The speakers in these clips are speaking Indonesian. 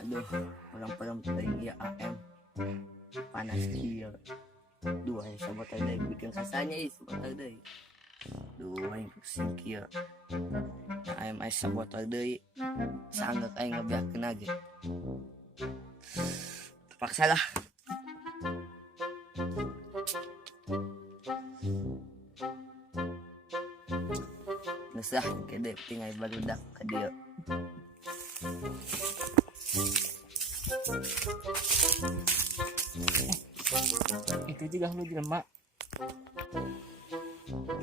Aduh, orang tadi ya AM panas dia. Duh, yang sabot ada bikin kasanya sabot ada. Duh, yang pusing kia. AM ay sabot ada. Sangat ay ngabiakin aja. Terpaksa lah. Ngesah kede tinggal barudak ke dia. Itu juga lu jelema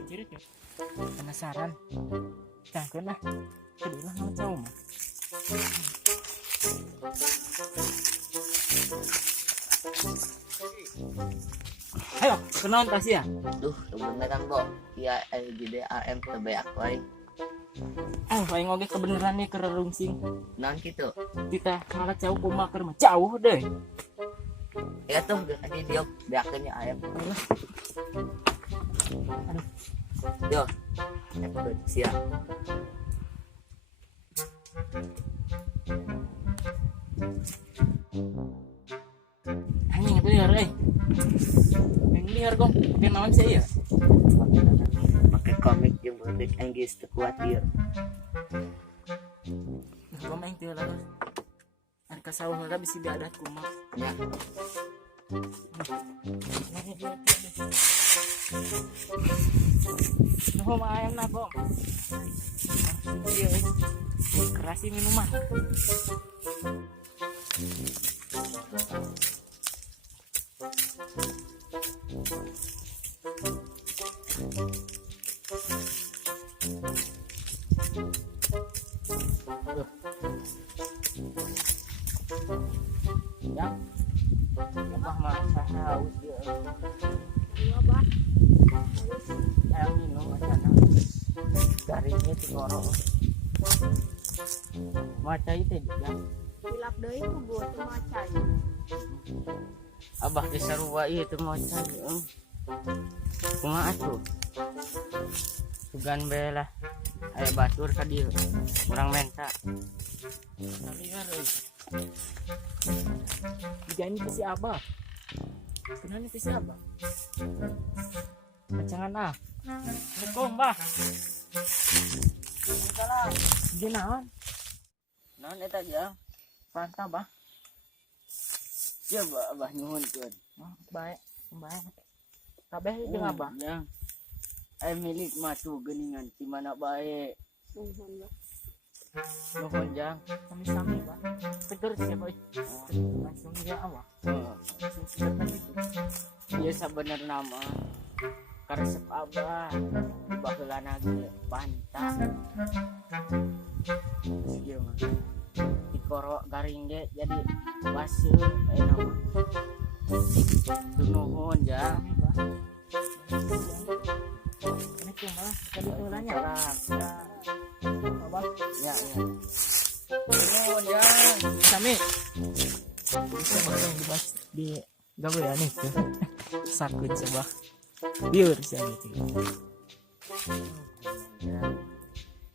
cirit ya penasaran cangkeun lah kedelah mau jauh mah ayo kenaon tas ya Duh, kebeneran kok ya LGD AM terbaik lain. paling oge kebeneran nih kererungsing Non gitu. kita malah jauh kumaker mah jauh deh Ya tuh tadi dia beakeunnya AM. aduh Yo. Siap. anjing liar yang liar kok kenaon sih ya Pakai komik yang berarti Enggis terkuat dia. gua main teu lalu ari ka sawah heula bisi diadat kumaha Ya. Nuhun ayam na kok. Iya, kerasi minuman. Aduh. Ya. Abah masa haus dia. Iya, Bah. Ayam minum macana. Garingnya tingorong. Maca itu ya. Hilap deui ku buat macai. Abah disarua ieu teu maca. Kumaha atuh? Sugan bae lah. Aya batur ka dieu. Urang menta. Liar euy. Dijani ke si Abah. Kenapa ke si Abah? Jangan ah. Assalamualaikum, Bah. Salam. Di naon? Non eta dia. Pantah, Bah. Siya ba Abah nyuhun keun. Oh, baik, baik. Kabeh jeung Abah. Ya. Ay milik mah tuh geuningan di mana bae. Nuhun, Bah. Nuhun jang. Sami-sami, Bah. Seger sih, Boy. Langsung dia awak. Langsung seger kan itu. Ieu sabenerna mah karesep Abah di baheulana ge panta. Ieu mah dikoro garing ge jadi baseuh eta mah. Nuhun jang. Ini cuma tadi tulanya lah. Abah. Ya ya. Nuhun jang. Sami. Bisa bareng dibahas di gawean itu. Sakut coba. Biar sih gitu. Ya.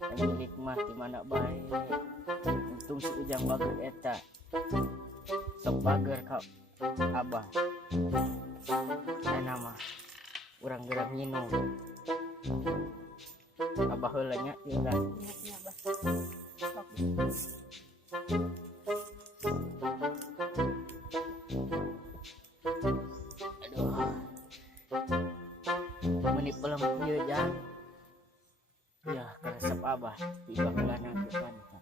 Ay milik mah di mana bae. Untung si Ujang bager eta. Sok bager ka Abah. Eta mah urang geura nginum. Abah heula nya ieu lah. Iya, Bah. Aduh. Meni pelem ieu jang. Ya, karesep Abah di baheulana ge panta.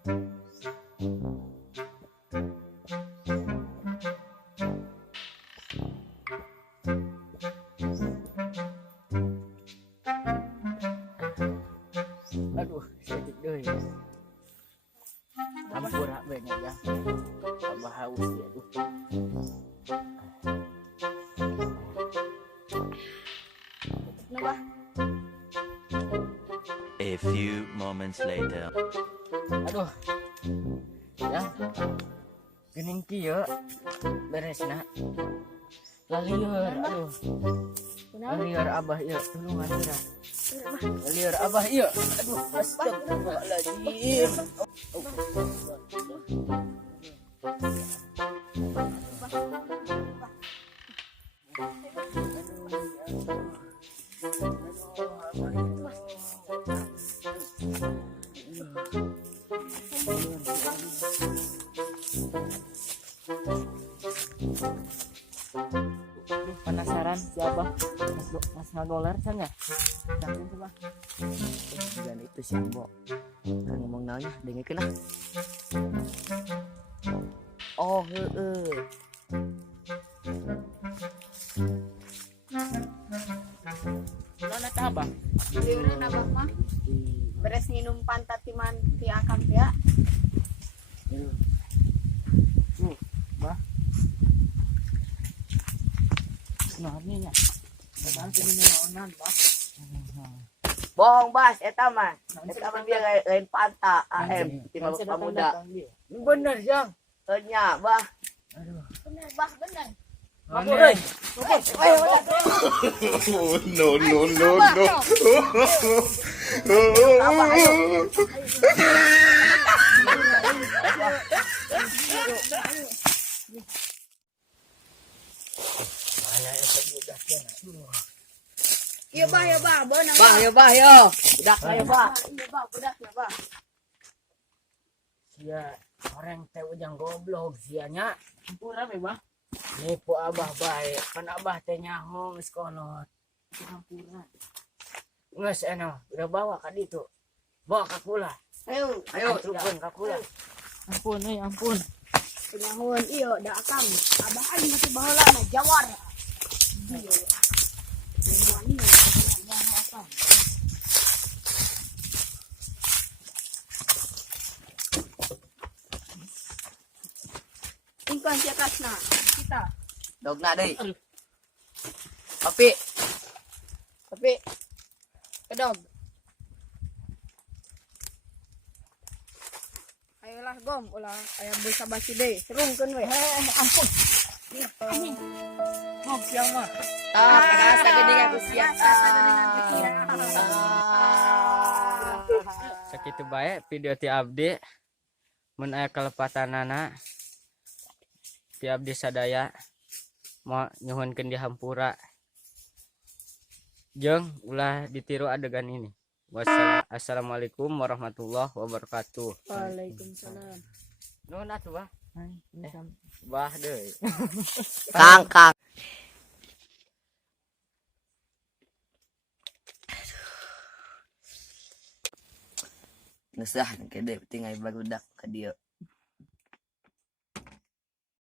Aduh, sakit deui. Hampura bae nya jang. Abah haus ya aduh. Nah, Bah. A few moments later. Aduh. Jang. Geuning kieu beresna. Lalieur, aduh. Kunaon? Lalieur Abah ieu tulungan urang. Iya, Bah. Lalieur Abah ieu. Aduh, astagfirullahaladzim. Duh, penasaran si Abah mas ngagoler kan ya? Jangan coba. Dan itu si Ambo. Kan ngomong naonnya, dengekeun lah. Oh, heueuh. Nona teh Abah. Liuran abah mah. Beres nginum pantatiman ti akam teh ya. Naonnya nya? Padahal tadi naonan, Bah. Bohong bas, eta mah biar lain panta AM ti mabuk pamuda. Bener, Jang. Nya, bah. Bener bah bener. Mabuk euy. No, no, no, no. Abah, ayo. Iya bah bener. Bah, yo bah yo. Budak ayo bah. Iya bah budak ya bah. Sia orang teh ujang goblok sianya. Hampura we, Bah. Nipu Abah bae. Kan Abah teh nyaho geus kolot. Itu hampura. Geus eno, udah bawa ka ditu. Bawa ka kula. Ayo. Antrukeun ka kula. Ampun euy, ampun. Penyahun iyo da akam. Abah aing masih baheula na jawar. Iya. Ini apa? Ingkang si atasna kita. Dogna deui. Tapi Kedog. Ayolah gom ulah aya bisa basi deui. Serungkeun we. Ampun. Ngok siang mah. rasa geuning aku sia. Sakitu bae video ti abdi. Mun aya kalepatanana ti abdi sadaya mau nyuhunkeun di hampura. Jeung ulah ditiru adegan ini. Wassalamualaikum warahmatullahi wabarakatuh. Waalaikumsalam. Nuhun atuh, Bah. Bah deui. Kang. Ngesah kede penting aya barudak ka dieu.